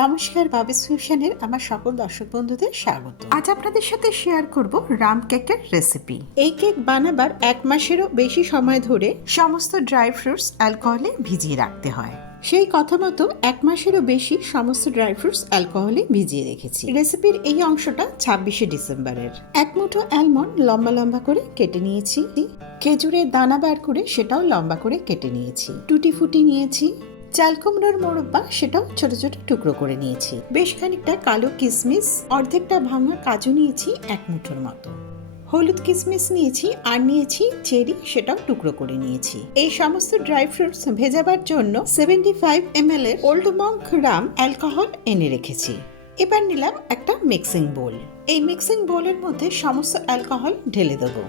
নমস্কার বাবিস ফিউশনের আমার সকল দর্শক বন্ধুদের স্বাগত। আজ আপনাদের সাথে শেয়ার করব রাম কেকের রেসিপি এই কেক বানাবার এক মাসেরও বেশি সময় ধরে সমস্ত ড্রাই ফ্রুটস অ্যালকোহলে ভিজিয়ে রাখতে হয়। সেই কথা মতো এক মাসেরও বেশি সমস্ত ড্রাই ফ্রুটস অ্যালকোহলে ভিজিয়ে রেখেছি। রেসিপির এই অংশটা ছাব্বিশে ডিসেম্বরের। এক মুঠো অ্যালমন্ড লম্বা লম্বা করে কেটে নিয়েছি। খেজুরের দানা বার করে সেটাও লম্বা করে কেটে নিয়েছি। টুটি ফুটি নিয়েছি। চাল কুমড়োর মোরব্বা সেটাও ছোট ছোট টুকরো করে নিয়েছি। বেশ খানিকটা কালো কিশমিশ অর্ধেকটা ভাঙা কাজু নিয়েছি এক মুঠোর মতো। হলুদ কিশমিশ নিয়েছি আর নিয়েছি চেরি, সেটাও টুকরো করে নিয়েছি। এই সমস্ত ড্রাই ফ্রুটস ভেজাবার জন্য সেভেন্টি ফাইভ এম এল এর ওল্ড মঙ্ক রাম অ্যালকোহল এনে রেখেছি। এবার নিলাম একটা মিক্সিং বোল। এই মিক্সিং বোলের মধ্যে সমস্ত অ্যালকোহল ঢেলে দেবো।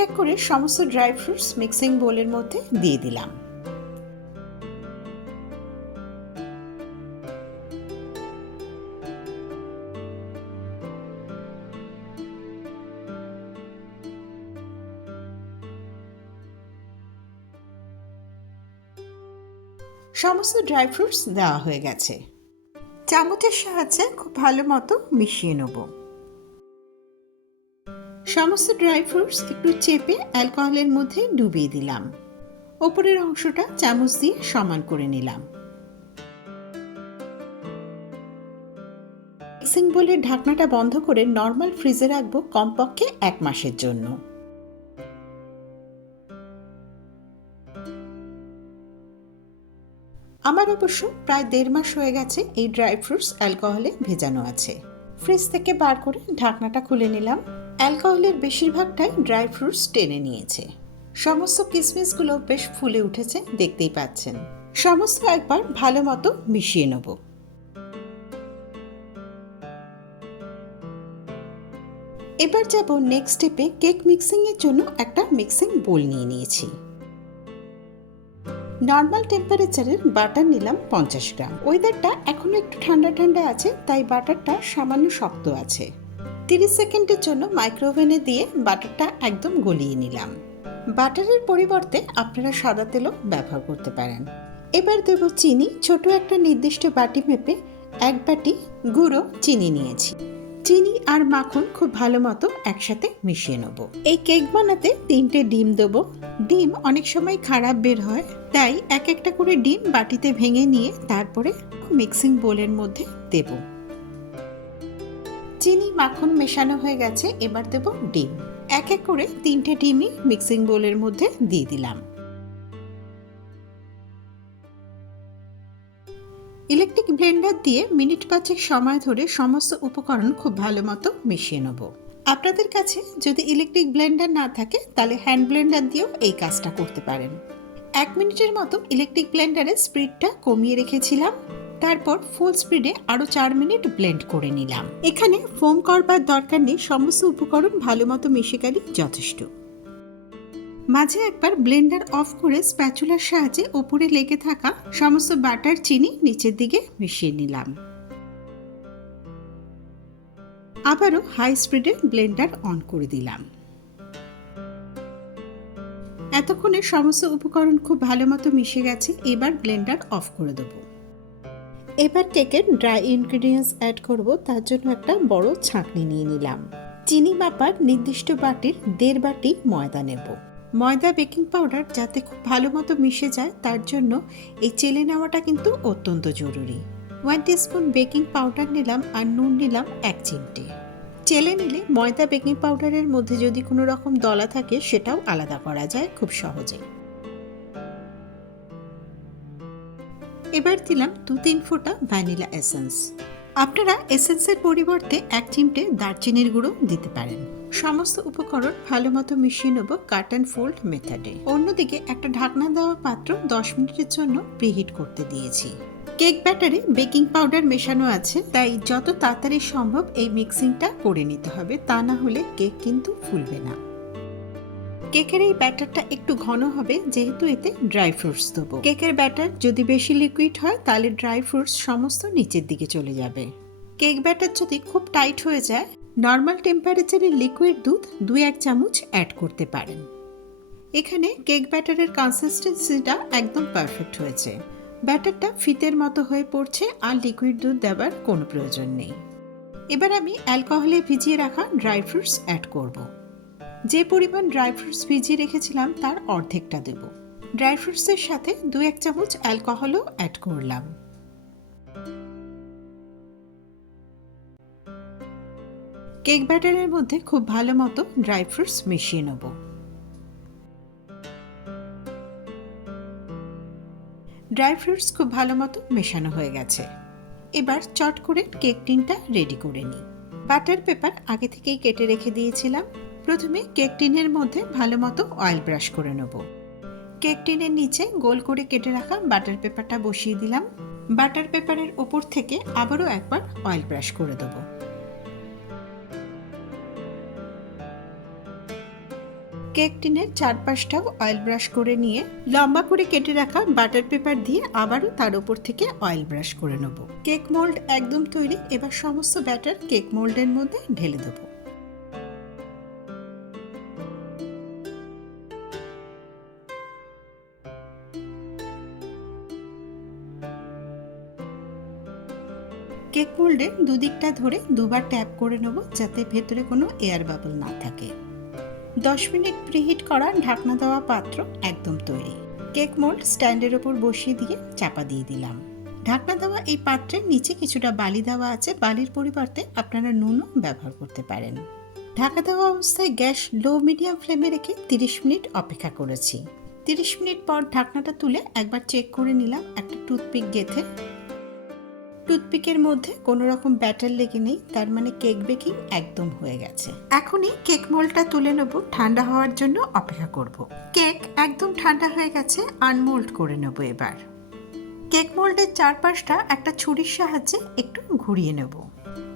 এক করে সমস্ত ড্রাই ফ্রুটস মিক্সিং বোলের মধ্যে দিয়ে দিলাম। সমস্ত ড্রাই ফ্রুটস দেওয়া হয়ে গেছে। চামচের সাহায্যে খুব ভালো মতো মিশিয়ে নেব। সমস্ত ড্রাই ফ্রুটস একটু চেপে অ্যালকোহলের মধ্যে ডুবিয়ে দিলাম। ওপরের অংশটা চামচ দিয়ে সমান করে নিলাম। মিক্সিং বোলের ঢাকনাটা বন্ধ করে নর্মাল ফ্রিজে রাখব কমপক্ষে এক মাসের জন্য। আমার অবশ্য প্রায় দেড় মাস হয়ে গেছে এই ড্রাই ফ্রুটস অ্যালকোহলে ভেজানো আছে। ফ্রিজ থেকে বার করে ঢাকনাটা খুলে নিলাম। অ্যালকোহলের বেশিরভাগটাই ড্রাই ফ্রুটস টেনে নিয়েছে। সমস্ত কিসমিসগুলো বেশ ফুলে উঠেছে, দেখতেই পাচ্ছেন। সমস্ত একবার ভালো মতো মিশিয়ে নেব। এবার যাব নেক্সট স্টেপে কেক মিক্সিং এর জন্য একটা মিক্সিং বোল নিয়ে নিয়েছি। নর্মাল টেম্পারেচারের বাটার নিলাম পঞ্চাশ গ্রাম। ওয়েদারটা এখনও একটু ঠান্ডা ঠান্ডা আছে, তাই বাটারটা সামান্য শক্ত আছে। তিরিশ সেকেন্ডের জন্য মাইক্রোওভেনে দিয়ে বাটারটা একদম গলিয়ে নিলাম। বাটারের পরিবর্তে আপনারা সাদা তেলও ব্যবহার করতে পারেন। এবার দেব চিনি। ছোট একটা নির্দিষ্ট বাটি মেপে এক বাটি গুঁড়ো চিনি নিয়েছি। চিনি আর মাখন খুব ভালো মতো একসাথে মিশিয়ে নেব। এই কেক বানাতে তিনটে ডিম দেব। ডিম অনেক সময় খারাপ বের হয়, তাই এক একটা করে ডিম বাটিতে ভেঙে নিয়ে তারপরে মিক্সিং বোলের মধ্যে দেবো। চিনি মাখন মেশানো হয়ে গেছে, এবার দেব ডিম। এক এক করে তিনটে ডিমই মিক্সিং বোলের মধ্যে দিয়ে দিলাম। ইলেকট্রিক ব্লেন্ডার দিয়ে মিনিট পাঁচেক সময় ধরে সমস্ত উপকরণ খুব ভালো মতো মিশিয়ে নেব। আপনাদের কাছে যদি ইলেকট্রিক ব্লেন্ডার না থাকে, তাহলে হ্যান্ড ব্লেন্ডার দিয়েও এই কাজটা করতে পারেন। এক মিনিটের মতো ইলেকট্রিক ব্লেন্ডারের স্পিডটা কমিয়ে রেখেছিলাম। তারপর ফুল স্পিডে আরও চার মিনিট ব্লেন্ড করে নিলাম। এখানে ফোম করবার দরকার নেই, সমস্ত উপকরণ ভালো মতো মিশে গেলে যথেষ্ট। মাঝে একবার ব্লেন্ডার অফ করে স্প্যাচুলার সাহায্যে ওপরে লেগে থাকা সমস্ত বাটার চিনি নিচের দিকে মিশিয়ে নিলাম। আবারও হাই স্পিডে ব্লেন্ডার অন করে দিলাম। এতক্ষণে সমস্ত উপকরণ খুব ভালো মতো মিশে গেছে, এবার ব্লেন্ডার অফ করে দেবো। এবার কেকের ড্রাই ইনগ্রিডিয়েন্টস অ্যাড করব, তার জন্য একটা বড় ছাঁকনি নিয়ে নিলাম। চিনি মাপার নির্দিষ্ট বাটির দেড় বাটি ময়দা নেব। ময়দা বেকিং পাউডার যাতে খুব ভালো মতো মিশে যায়, তার জন্য এই চেলে নেওয়াটা কিন্তু অত্যন্ত জরুরি। ওয়ান টিস্পুন বেকিং পাউডার নিলাম আর নুন নিলাম এক চিমটে। চেলে নিলে ময়দা বেকিং পাউডারের মধ্যে যদি কোনো রকম দলা থাকে, সেটাও আলাদা করা যায় খুব সহজে এবার দিলাম দু তিন ফোঁটা ভ্যানিলা এসেন্স। আপনারা এসেন্সের পরিবর্তে এক চিমটে দারচিনির গুঁড়ো দিতে পারেন। সমস্ত উপকরণ ভালো মতো মিশিয়ে নেব কাট অ্যান্ড ফোল্ড মেথডে। অন্যদিকে একটা ঢাকনা দেওয়া পাত্র দশ মিনিটের জন্য প্রিহিট করতে দিয়েছি। কেক ব্যাটারে বেকিং পাউডার মেশানো আছে, তাই যত তাড়াতাড়ি সম্ভব এই মিক্সিংটা করে নিতে হবে, তা না হলে কেক কিন্তু ফুলবে না। কেকের এই ব্যাটারটা একটু ঘন হবে, যেহেতু এতে ড্রাই ফ্রুটস দেবো। কেকের ব্যাটার যদি বেশি লিকুইড হয়, তাহলে ড্রাই ফ্রুটস সমস্ত নিচের দিকে চলে যাবে। কেক ব্যাটার যদি খুব টাইট হয়ে যায় নর্মাল টেম্পারেচারে লিকুইড দুধ দু এক চামচ অ্যাড করতে পারেন। এখানে কেক ব্যাটারের কনসিস্টেন্সিটা একদম পারফেক্ট হয়েছে। ব্যাটারটা ফিতের মতো হয়ে পড়ছে, আর লিকুইড দুধ দেওয়ার কোনো প্রয়োজন নেই। এবার আমি অ্যালকোহলে ভিজিয়ে রাখা ড্রাই ফ্রুটস অ্যাড করব। যে পরিমাণ ড্রাই ফ্রুটস ভিজিয়ে রেখেছিলাম, তার অর্ধেকটা দেব। ড্রাই ফ্রুটসের সাথে দু এক চামচ অ্যালকোহলও অ্যাড করলাম। কেক ব্যাটারের মধ্যে খুব ভালো মতো ড্রাই ফ্রুটস মিশিয়ে নেব। ড্রাই ফ্রুটস খুব ভালো মতো মেশানো হয়ে গেছে। এবার চট করে কেক টিনটা রেডি করে নিই। বাটার পেপার আগে থেকেই কেটে রেখে দিয়েছিলাম। প্রথমে কেক টিনের মধ্যে ভালো মতো অয়েল ব্রাশ করে নেব। কেক টিনের নিচে গোল করে কেটে রাখা বাটার পেপারটা বসিয়ে দিলাম। বাটার পেপারের ওপর থেকে আবারও একবার অয়েল ব্রাশ করে দেবো। কেক টিনের চারপাশটাও অয়েল ব্রাশ করে নিয়ে লম্বা করে কেটে রাখা বাটার পেপার দিয়ে আবারও তার উপর থেকে অয়েল ব্রাশ করে নেব। কেক মোল্ড একদম তৈরি, এবার সমস্ত ব্যাটার কেক মোল্ডের মধ্যে ঢেলে দেবো। মোল্ডের দুদিকটা ধরে দুবার ট্যাপ করে নেব যাতে ভেতরে কোনো এয়ার বাবল না থাকে। দশ মিনিট প্রিহিট করা ঢাকনা দেওয়া পাত্র একদম তৈরি। কেক মোল্ড স্ট্যান্ডের ওপর বসিয়ে দিয়ে চাপা দিয়ে দিলাম। ঢাকনা দেওয়া এই পাত্রের নিচে কিছুটা বালি দেওয়া আছে। বালির পরিবর্তে আপনারা নুনও ব্যবহার করতে পারেন। ঢাকা দেওয়া অবস্থায় গ্যাস লো মিডিয়াম ফ্লেমে রেখে তিরিশ মিনিট অপেক্ষা করেছি। তিরিশ মিনিট পর ঢাকনাটা তুলে একবার চেক করে নিলাম একটা টুথপিক গেথে টুথপিকের মধ্যে কোনো রকম ব্যাটার লেগে নেই, তার মানে কেক বেকিং একদম হয়ে গেছে। এখনই কেক মোল্ডটা তুলে নেব, ঠান্ডা হওয়ার জন্য অপেক্ষা করব। কেক একদম ঠান্ডা হয়ে গেছে আনমোল্ড করে নেব এবার। কেক মোল্ডের চারপাশটা একটা ছুরির সাহায্যে একটু ঘুরিয়ে নেব।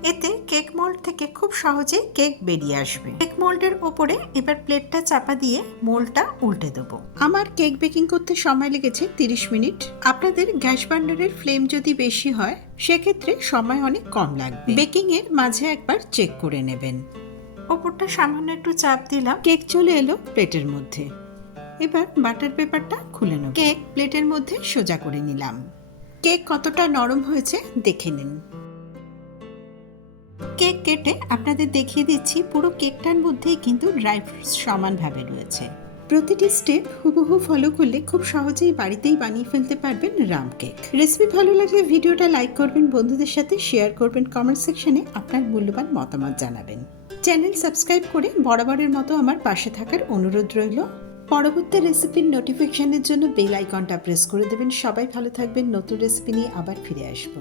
এতে মোল্ড থেকে খুব সহজেই কেক বেরিয়ে আসবে। কেক মোল্ডের ওপরে এবার প্লেটটা চাপা দিয়ে মোল্ডটা উল্টে দেবো। আমার কেক বেকিং করতে সময় লেগেছে তিরিশ মিনিট। আপনাদের গ্যাস বার্নারের ফ্লেম যদি বেশি হয়, সেক্ষেত্রে সময় অনেক কম লাগবে। বেকিং এর মাঝে একবার চেক করে নেবেন। ওপরটা সামান্য একটু চাপ দিলাম। কেক চলে এলো প্লেটের মধ্যে। এবার বাটার পেপারটা খুলে নেব। কেক প্লেটের মধ্যে সোজা করে নিলাম। কেক কতটা নরম হয়েছে দেখে নিন। কেটে আপনাদের দেখিয়ে দিচ্ছি, পুরো কেকটার মধ্যেই কিন্তু ড্রাই ফ্রুটস সমানভাবে রয়েছে। প্রতিটি স্টেপ হুবহু ফলো করলে খুব সহজেই বাড়িতেই বানিয়ে ফেলতে পারবেন রাম কেক। রেসিপি ভালো লাগলে ভিডিওটা লাইক করবেন, বন্ধুদের সাথে শেয়ার করবেন, কমেন্ট সেকশনে আপনার মূল্যবান মতামত জানাবেন। চ্যানেল সাবস্ক্রাইব করে বরাবরের মতো আমার পাশে থাকার অনুরোধ রইল। পরবর্তী রেসিপির নোটিফিকেশনের জন্য বেল আইকনটা প্রেস করে দেবেন। সবাই ভালো থাকবেন, নতুন রেসিপি নিয়ে আবার ফিরে আসব।